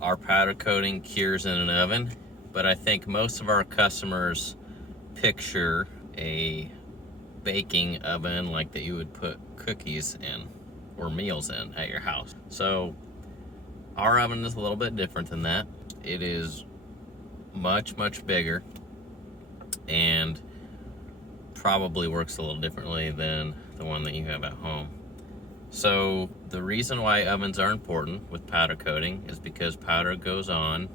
our powder coating cures in an oven, but I think most of our customers picture a baking oven like that you would put cookies in or meals in at your house. So our oven is a little bit different than that. It is much bigger and probably works a little differently than the one that you have at home. So the reason why ovens are important with powder coating is because powder goes on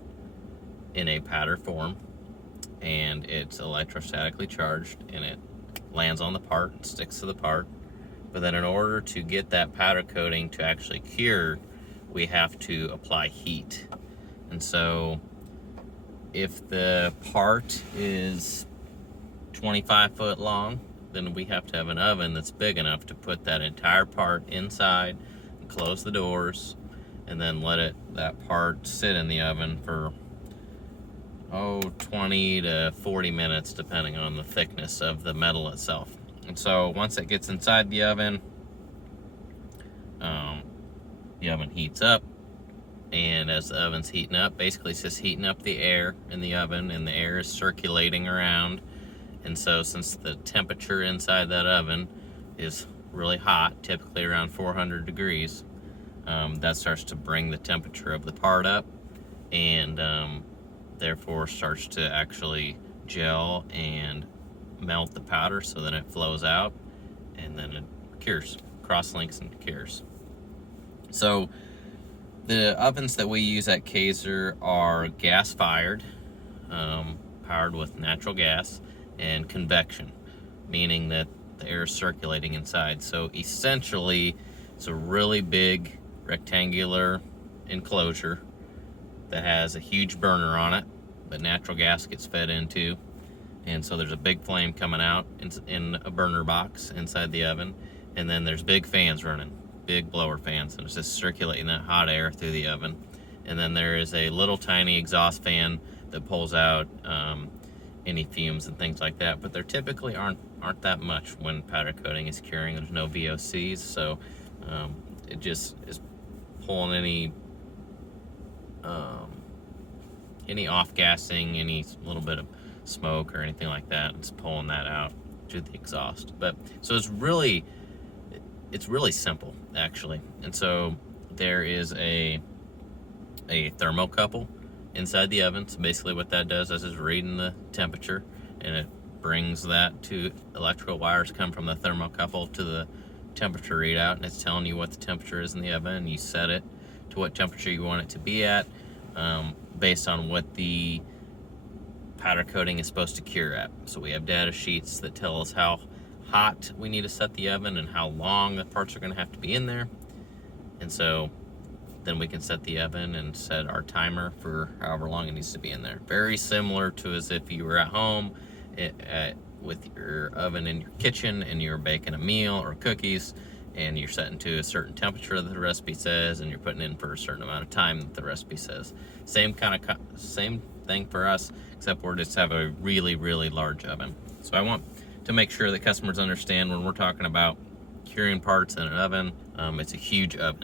in a powder form, and it's electrostatically charged, and it lands on the part and sticks to the part. But then in order to get that powder coating to actually cure, we have to apply heat. And so if the part is 25 foot long, then we have to have an oven that's big enough to put that entire part inside and close the doors, and then let that part sit in the oven for 20 to 40 minutes depending on the thickness of the metal itself. And so once it gets inside the oven heats up, and as the oven's heating up, basically it's just heating up the air in the oven, and the air is circulating around. And so since the temperature inside that oven is really hot, typically around 400 degrees, that starts to bring the temperature of the part up, and therefore starts to actually gel and melt the powder, so then it flows out and then it cures, cross-links and cures. So the ovens that we use at Kaeser are gas-fired, powered with natural gas, and convection, meaning that the air is circulating inside. So essentially, it's a really big rectangular enclosure that has a huge burner on it that natural gas gets fed into. And so there's a big flame coming out in a burner box inside the oven. And then there's big fans running, big blower fans, and it's just circulating that hot air through the oven. And then there is a little tiny exhaust fan that pulls out any fumes and things like that, but there typically aren't that much when powder coating is curing. There's no VOCs, so it just is pulling any off-gassing, any little bit of smoke or anything like that. It's pulling that out through the exhaust. But so it's really simple, actually. And so there is a thermocouple inside the oven. So basically what that does is it's reading the temperature, and it brings that to electrical wires come from the thermocouple to the temperature readout, and it's telling you what the temperature is in the oven, and you set it to what temperature you want it to be at, based on what the powder coating is supposed to cure at. So we have data sheets that tell us how hot we need to set the oven and how long the parts are going to have to be in there. And so then we can set the oven and set our timer for however long it needs to be in there. Very similar to as if you were at home with your oven in your kitchen and you're baking a meal or cookies, and you're setting to a certain temperature that the recipe says, and you're putting in for a certain amount of time that the recipe says. Same thing for us, except we just have a really large oven. So I want to make sure that customers understand when we're talking about curing parts in an oven, it's a huge oven.